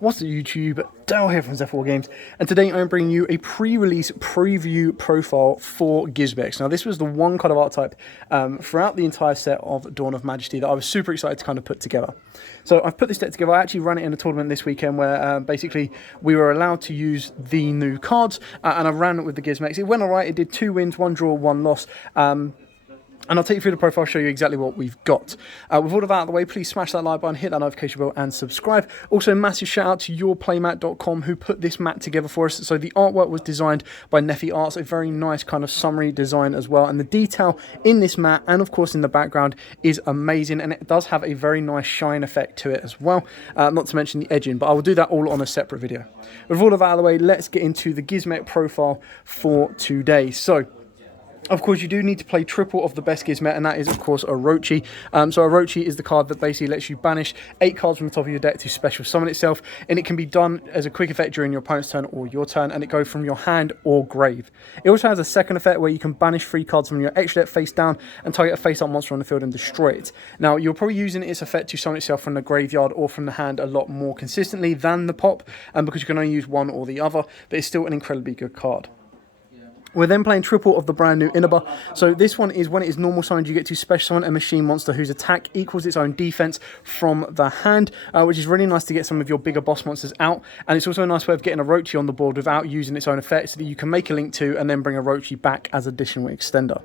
What's up YouTube, Dale here from Zephyr Games, and today I'm bringing you a pre-release preview profile for Gizmek. Now this was the one kind of archetype throughout the entire set of Dawn of Majesty that I was super excited to kind of put together. So I've put this deck together. I actually ran it in a tournament this weekend where basically we were allowed to use the new cards, and I ran it with the Gizmeks. It went alright, it did 2 wins, 1 draw, 1 loss. And I'll take you through the profile, show you exactly what we've got. With all of that out of the way, please smash that like button, hit that notification bell, and subscribe. Also, a massive shout out to Yourplaymat.com who put this mat together for us. So the artwork was designed by Neffy Arts, a very nice kind of summary design as well. And the detail in this mat, and of course in the background, is amazing. And it does have a very nice shine effect to it as well. Not to mention the edging, but I will do that all on a separate video. With all of that out of the way, let's get into the Gizmek profile for today. So, of course, you do need to play triple of the best Gizmek, and that is, of course, Orochi. So Orochi is the card that basically lets you banish 8 cards from the top of your deck to special summon itself, and it can be done as a quick effect during your opponent's turn or your turn, and it goes from your hand or grave. It also has a second effect where you can banish 3 cards from your extra deck face down and target a face-up monster on the field and destroy it. Now, you're probably using its effect to summon itself from the graveyard or from the hand a lot more consistently than the pop, because you can only use one or the other, but it's still an incredibly good card. We're then playing triple of the brand new Inaba. So this one is when it is normal summoned, you get to special summon a machine monster whose attack equals its own defense from the hand, which is really nice to get some of your bigger boss monsters out. And it's also a nice way of getting Orochi on the board without using its own effect, so that you can make a link to and then bring Orochi back as additional extender.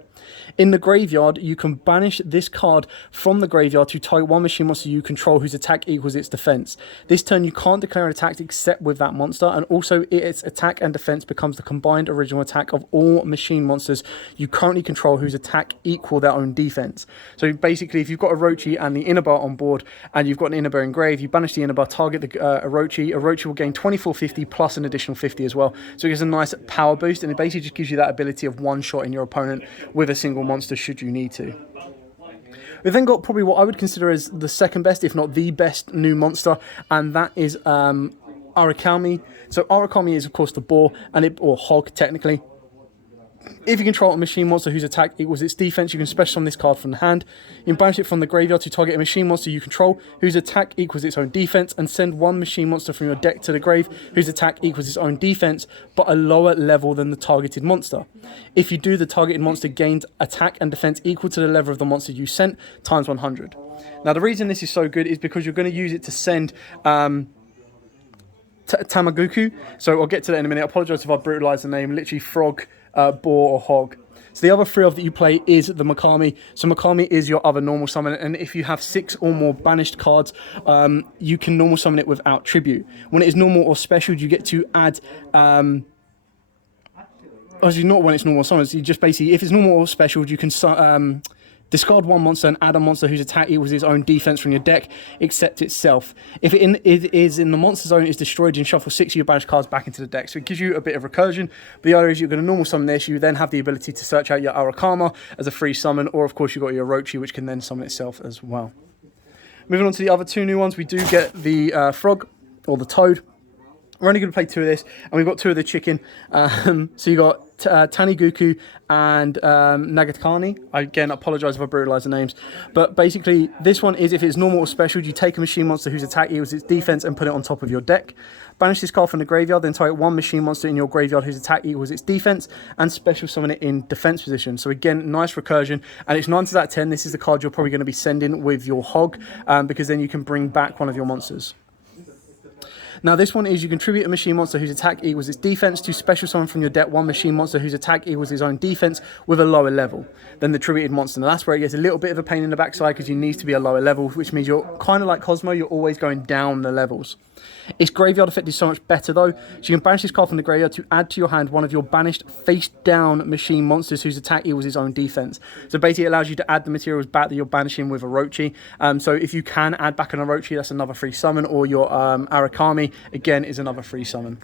In the graveyard, you can banish this card from the graveyard to target one machine monster you control whose attack equals its defense. This turn, you can't declare an attack except with that monster, and also its attack and defense becomes the combined original attack of all machine monsters you currently control whose attack equal their own defense. So basically, if you've got Orochi and the Inaba on board, and you've got an Inaba in grave, you banish the Inaba, target the Orochi. Orochi will gain 2450 plus an additional 50 as well. So it gives a nice power boost, and it basically just gives you that ability of one-shot in your opponent with a single monster should you need to. We've then got probably what I would consider as the second best, if not the best, new monster, and that is Arakami. So Arakami is of course the boar, or hog technically. If you control a machine monster whose attack equals its defense, you can special summon this card from the hand. You can banish it from the graveyard to target a machine monster you control whose attack equals its own defense, and send one machine monster from your deck to the grave whose attack equals its own defense but a lower level than the targeted monster. If you do, the targeted monster gains attack and defense equal to the level of the monster you sent times 100. Now the reason this is so good is because you're going to use it to send Tamaguku. So I'll get to that in a minute. I apologise if I brutalised the name. Literally frog, boar or hog. So the other 3 of that you play is the Makami. So Makami is your other normal summon, and if you have 6 or more banished cards, you can normal summon it without tribute. When it is normal or special, you get to add obviously not when it's normal summons, you just basically, if it's normal or special, you can discard one monster and add a monster whose attack equals its own defense from your deck, except itself. If it is in the monster zone, it's destroyed, and shuffle 6 of your banished cards back into the deck. So it gives you a bit of recursion. But the other is you're going to normal summon this. You then have the ability to search out your Arakama as a free summon, or of course you've got your Orochi, which can then summon itself as well. Moving on to the other 2 new ones, we do get the frog, or the toad. We're only going to play 2 of this, and we've got 2 of the chicken. So you got Taniguku and Nagatakani. Again, I apologise if I brutalise the names. But basically, this one is if it's normal or special, you take a machine monster whose attack equals its defense and put it on top of your deck. Banish this card from the graveyard, then target one machine monster in your graveyard whose attack equals its defense, and special summon it in defense position. So again, nice recursion, and it's 9 out of 10. This is the card you're probably going to be sending with your hog, because then you can bring back one of your monsters. Now this one is you contribute a machine monster whose attack equals its defense to special summon from your deck one machine monster whose attack equals its own defense with a lower level than the tributed monster. Now that's where it gets a little bit of a pain in the backside, because you need to be a lower level, which means you're kind of like Cosmo, you're always going down the levels. Its graveyard effect is so much better though, so you can banish this card from the graveyard to add to your hand one of your banished face-down machine monsters whose attack equals its own defense. So basically it allows you to add the materials back that you're banishing with Orochi. So if you can add back an Orochi, that's another free summon, or your Arakami, again, is another free summon.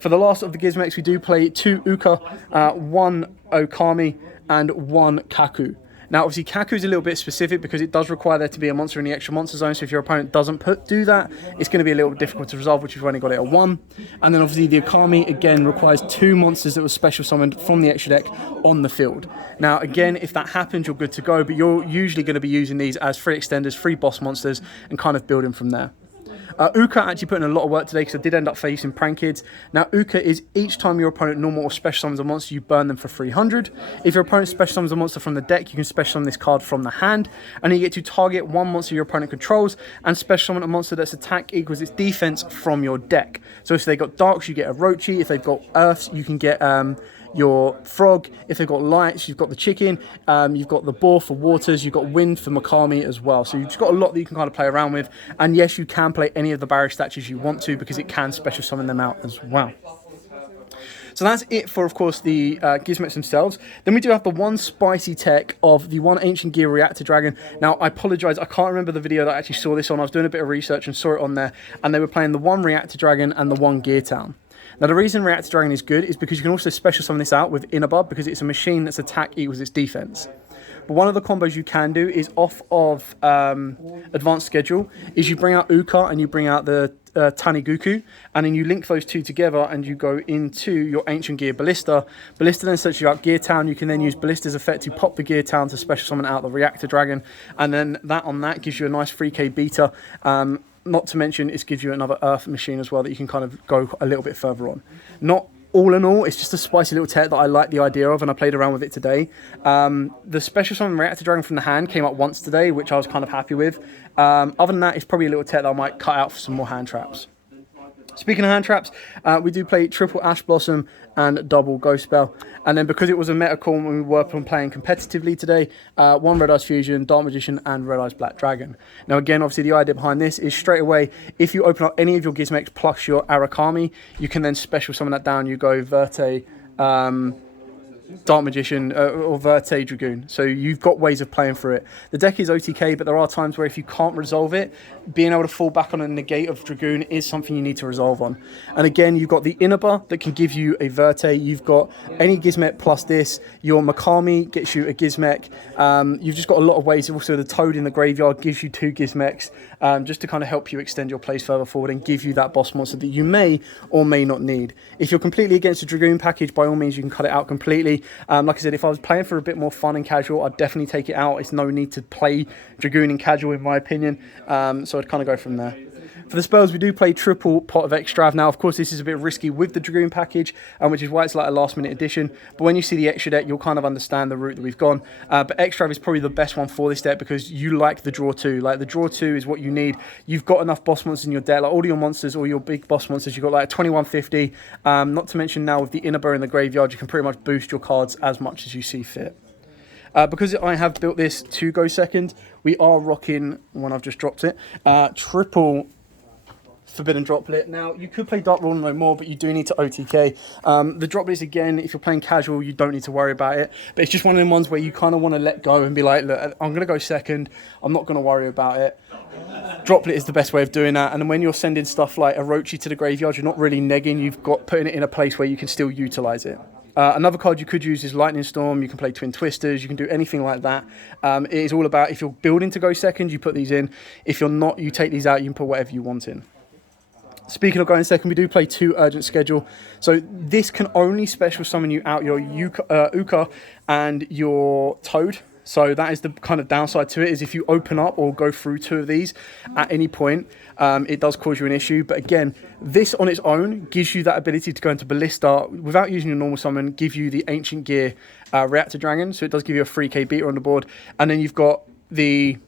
For the last of the Gizmeks, we do play 2 Uka, 1 Okami, and 1 Kaku. Now, obviously, Kaku is a little bit specific because it does require there to be a monster in the extra monster zone. So if your opponent doesn't do that, it's going to be a little bit difficult to resolve, which you've only got it at 1. And then obviously the Okami, again, requires 2 monsters that were special summoned from the extra deck on the field. Now, again, if that happens, you're good to go, but you're usually going to be using these as free extenders, free boss monsters, and kind of building from there. Uka actually put in a lot of work today because I did end up facing Prankids. Now, Uka is each time your opponent normal or special summons a monster, you burn them for 300. If your opponent special summons a monster from the deck, you can special summon this card from the hand, and you get to target one monster your opponent controls and special summon a monster that's attack equals its defense from your deck. So if they got darks, you get a Rochi. If they've got earths, you can get your frog. If they've got lights, you've got the chicken. You've got the boar for waters. You've got wind for Makami as well. So you've just got a lot that you can kind of play around with. And yes, you can play any of the barrier statues you want to because it can special summon them out as well. So that's it for, of course, the Gizmeks themselves. Then we do have the one spicy tech of the one Ancient Gear Reactor Dragon. Now, I apologise, I can't remember the video that I actually saw this on. I was doing a bit of research and saw it on there. And they were playing the one Reactor Dragon and the one Gear Town. Now, the reason Reactor Dragon is good is because you can also special summon this out with Inabub because it's a machine that's attack equals its defense. But one of the combos you can do is off of Advanced Schedule is you bring out Uka and you bring out the Taniguku, and then you link those two together and you go into your Ancient Gear Ballista. Ballista then sets you out Gear Town. You can then use Ballista's effect to pop the Gear Town to special summon out the Reactor Dragon, and then that gives you a nice 3k beta. Not to mention, it gives you another Earth machine as well that you can kind of go a little bit further on. Not all in all, it's just a spicy little tech that I like the idea of, and I played around with it today. The special summon Reactor Dragon from the hand came out once today, which I was kind of happy with. Other than that, it's probably a little tech that I might cut out for some more hand traps. Speaking of hand traps, we do play triple Ash Blossom and double Ghost Spell. And then because it was a meta call when we were playing competitively today, one Red Eyes Fusion, Dark Magician, and Red Eyes Black Dragon. Now again, obviously the idea behind this is straight away, if you open up any of your Gizmeks plus your Arakami, you can then special summon that down. You go Verte, Dark Magician or Verte Dragoon. So you've got ways of playing through it. The deck is OTK, but there are times where if you can't resolve it, being able to fall back on a negate of Dragoon is something you need to resolve on. And again, you've got the Inaba that can give you a Verte. You've got any Gizmek plus this. Your Makami gets you a Gizmek. You've just got a lot of ways. Also, the Toad in the graveyard gives you 2 Gizmeks just to kind of help you extend your plays further forward and give you that boss monster that you may or may not need. If you're completely against the Dragoon package, by all means, you can cut it out completely. Like I said, if I was playing for a bit more fun and casual, I'd definitely take it out. It's no need to play Dragoon in casual, in my opinion. So I'd kind of go from there. For the spells, we do play triple Pot of Extrav. Now, of course, this is a bit risky with the Dragoon package, which is why it's like a last-minute addition. But when you see the extra deck, you'll kind of understand the route that we've gone. But Extrav is probably the best one for this deck because you like the draw 2. Like, the draw 2 is what you need. You've got enough boss monsters in your deck. Like, all your monsters, all your big boss monsters, you've got like 2150. Not to mention now with the Inaba in the graveyard, you can pretty much boost your cards as much as you see fit. Because I have built this to go second, we are rocking, when I've just dropped it, triple Forbidden Droplet. Now, you could play Dark Rule no more, but you do need to OTK. The droplets, again, if you're playing casual, you don't need to worry about it. But it's just one of them ones where you kind of want to let go and be like, look, I'm going to go second. I'm not going to worry about it. Droplet is the best way of doing that. And when you're sending stuff like a Rochi to the graveyard, you're not really negging. You've got putting it in a place where you can still utilize it. Another card you could use is Lightning Storm. You can play Twin Twisters. You can do anything like that. It is all about, if you're building to go second, you put these in. If you're not, you take these out. You can put whatever you want in. Speaking of going second, we do play 2 Urgent Schedule. So this can only special summon you out your Uka and your Toad. So that is the kind of downside to it, is if you open up or go through 2 of these at any point, it does cause you an issue. But again, this on its own gives you that ability to go into Ballista without using your normal summon, give you the Ancient Gear Reactor Dragon. So it does give you a 3k beater on the board. And then you've got the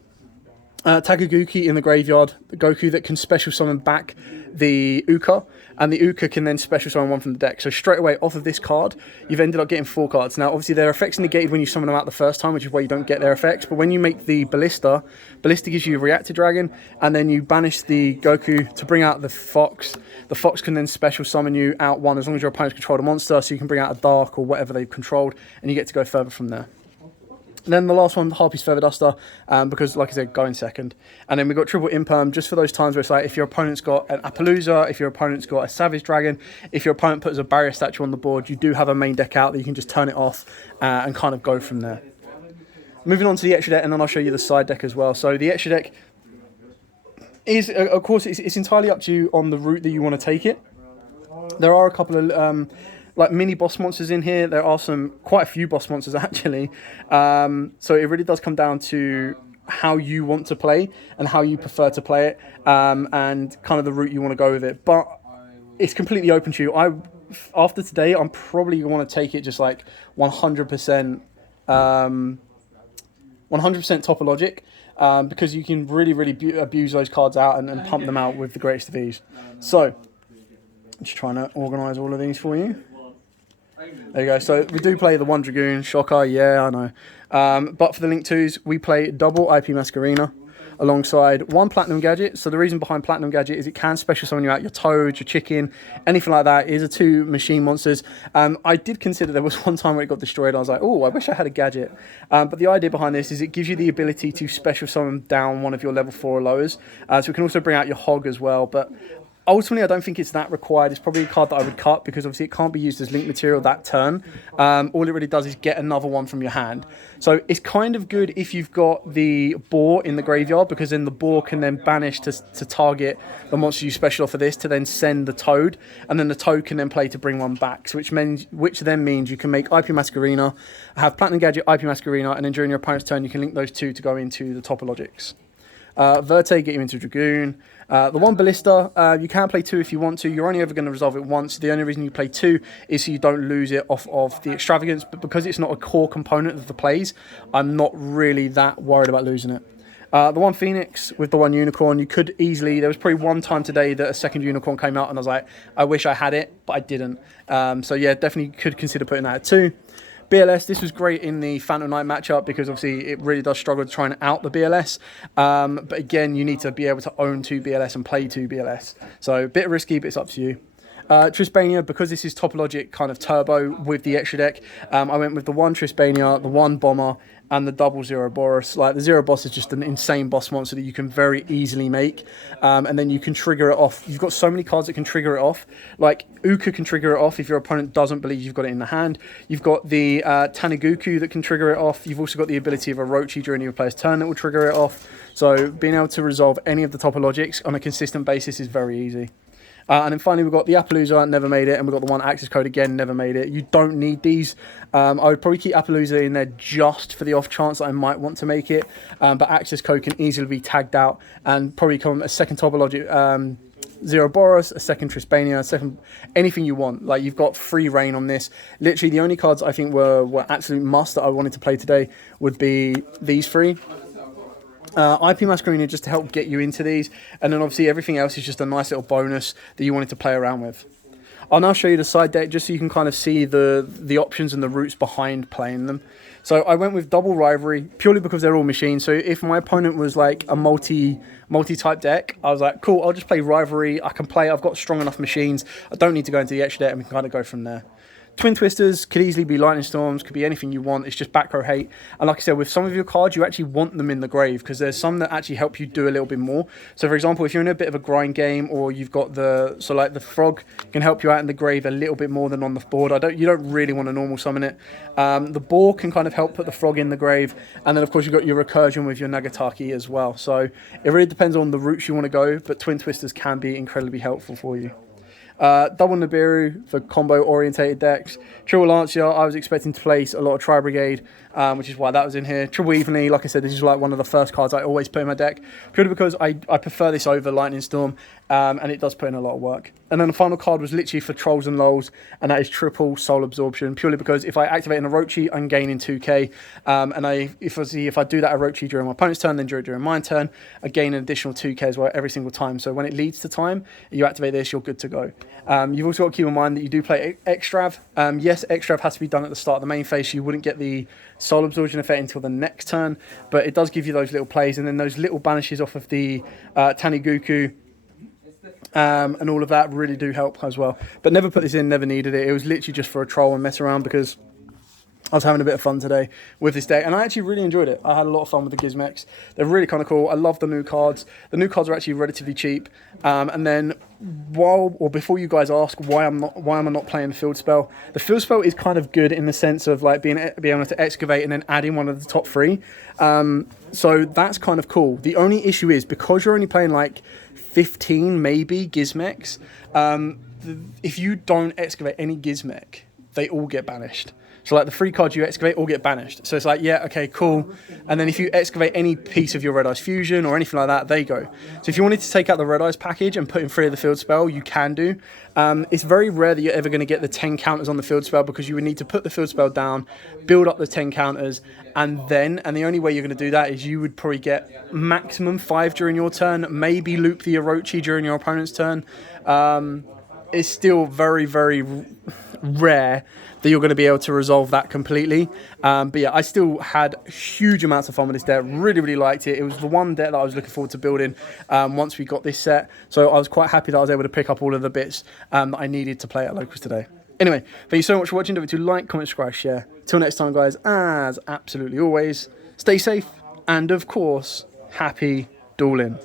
Takaguki in the graveyard, the Goku that can special summon back the Uka, and the Uka can then special summon one from the deck. So straight away off of this card, you've ended up getting 4 cards. Now, obviously, their effects are negated when you summon them out the first time, which is why you don't get their effects. But when you make the Ballista gives you a Reactor Dragon, and then you banish the Goku to bring out the Fox. The Fox can then special summon you out 1 as long as your opponent's controlled a monster, so you can bring out a Dark or whatever they've controlled, and you get to go further from there. And then the last one, Harpy's Feather Duster, because, like I said, going second. And then we've got triple Imperm, just for those times where it's like, if your opponent's got an Appaloosa, if your opponent's got a Savage Dragon, if your opponent puts a barrier statue on the board, you do have a main deck out that you can just turn it off and kind of go from there. Moving on to the extra deck, and then I'll show you the side deck as well. So the extra deck is, of course, it's entirely up to you on the route that you want to take it. There are a couple of like mini boss monsters in here. There are quite a few boss monsters actually. So it really does come down to how you want to play and how you prefer to play it, and kind of the route you want to go with it. But it's completely open to you. After today, I'm probably going to want to take it just like 100%, 100% topologic, because you can really abuse those cards out and pump them out with the greatest of ease. So, just trying to organise all of these for you. There you go. So we do play the 1 Dragoon. Shocker, yeah, I know. But for the Link 2s, we play double IP Masquerena alongside 1 Platinum Gadget. So the reason behind Platinum Gadget is it can special summon you out your Toad, your Chicken, anything like that. It is a 2 machine monsters. I did consider there was one time where it got destroyed. I was like, oh, I wish I had a gadget. But the idea behind this is it gives you the ability to special summon down one of your level 4 or lowers. So we can also bring out your Hog as well. But ultimately, I don't think it's that required. It's probably a card that I would cut because obviously it can't be used as link material that turn. All it really does is get another one from your hand. So it's kind of good if you've got the Boar in the graveyard, because then the Boar can then banish to target the monster you special offer this to then send the Toad, and then the Toad can then play to bring one back. So which then means you can make IP Masquerena, have Platinum Gadget, IP Masquerena, and then during your opponent's turn you can link those 2 to go into the Topologics. Verte, get you into Dragoon. The 1 Ballista, you can play 2 if you want to. You're only ever going to resolve it once. The only reason you play 2 is so you don't lose it off of the Extravagance. But because it's not a core component of the plays, I'm not really that worried about losing it. The 1 Phoenix with the 1 Unicorn, you could easily... There was probably one time today that a second Unicorn came out and I was like, I wish I had it, but I didn't. So yeah, definitely could consider putting that at 2. BLS, this was great in the Phantom Knight matchup because obviously it really does struggle to try and out the BLS. But again, you need to be able to own 2 BLS and play 2 BLS. So a bit risky, but it's up to you. Trispania, because this is Topologic kind of turbo with the extra deck, I went with the 1 Trispania, the 1 Bomber, and the double Zero Boros. Like, the Zero Boss is just an insane boss monster that you can very easily make, and then you can trigger it off. You've got so many cards that can trigger it off. Like, Uka can trigger it off if your opponent doesn't believe you've got it in the hand. You've got the Taniguku that can trigger it off. You've also got the ability of Orochi during your player's turn that will trigger it off. So being able to resolve any of the Topologics on a consistent basis is very easy. And then finally, we've got the Appaloosa, never made it, and we've got the 1 Access Code again, never made it. You don't need these. I would probably keep Appaloosa in there just for the off chance that I might want to make it, but Access Code can easily be tagged out and probably come a second Topologic Zero Boros, a second Trispania, a second anything you want. Like, you've got free reign on this. Literally, the only cards I think were absolute must that I wanted to play today would be these 3. IP Masquerena just to help get you into these, and then obviously everything else is just a nice little bonus that you wanted to play around with. I'll now show you the side deck just so you can kind of see the options and the routes behind playing them. So I went with double Rivalry purely because they're all machines. So if my opponent was like a multi-type deck, I was like, cool, I'll just play Rivalry. I can play, I've got strong enough machines. I don't need to go into the extra deck, and we can kind of go from there. Twin Twisters could easily be Lightning Storms, could be anything you want. It's just back row hate. And like I said, with some of your cards, you actually want them in the grave because there's some that actually help you do a little bit more. So for example, if you're in a bit of a grind game, or you've got like the Frog can help you out in the grave a little bit more than on the board. You don't really want to normal summon it. The Boar can kind of help put the Frog in the grave. And then of course you've got your Recursion with your Nagataki as well. So it really depends on the routes you want to go, but Twin Twisters can be incredibly helpful for you. Double Nibiru for combo-orientated decks. Triple Lancia, I was expecting to place a lot of Tri-Brigade, which is why that was in here. Triple Evenly, like I said, this is like one of the first cards I always put in my deck, purely because I prefer this over Lightning Storm, and it does put in a lot of work. And then the final card was literally for Trolls and Lols, and that is triple Soul Absorption, purely because if I activate an Orochi, I'm gaining 2k, and if I do that Orochi during my opponent's turn, then during my turn, I gain an additional 2k as well every single time. So when it leads to time, you activate this, you're good to go. You've also got to keep in mind that you do play Extrav. Yes, Extrav has to be done at the start of the main phase, so you wouldn't get the Soul Absorption effect until the next turn, but it does give you those little plays, and then those little banishes off of the Taniguku and all of that really do help as well. But never put this in, never needed it. It was literally just for a troll and mess around because I was having a bit of fun today with this deck, and I actually really enjoyed it. I had a lot of fun with the Gizmeks. They're really kind of cool. I love the new cards. The new cards are actually relatively cheap. And then before you guys ask why am I not playing the field spell, the field spell is kind of good in the sense of like being able to excavate and then add in one of the top 3. So that's kind of cool. The only issue is because you're only playing like 15 maybe Gizmeks, if you don't excavate any Gizmek, they all get banished. So like the 3 cards you excavate all get banished. So it's like, yeah, okay, cool. And then if you excavate any piece of your Red Eyes Fusion or anything like that, they go. So if you wanted to take out the Red Eyes package and put in 3 of the field spell, you can do. It's very rare that you're ever going to get the 10 counters on the field spell, because you would need to put the field spell down, build up the 10 counters, and the only way you're going to do that is you would probably get maximum 5 during your turn, maybe loop the Orochi during your opponent's turn. It's still very, very rare that you're going to be able to resolve that completely. But yeah, I still had huge amounts of fun with this deck. Really, really liked it. It was the one deck that I was looking forward to building once we got this set. So I was quite happy that I was able to pick up all of the bits that I needed to play at Locals today. Anyway, thank you so much for watching. Don't forget to like, comment, subscribe, share. Till next time, guys, as absolutely always, stay safe and, of course, happy dueling.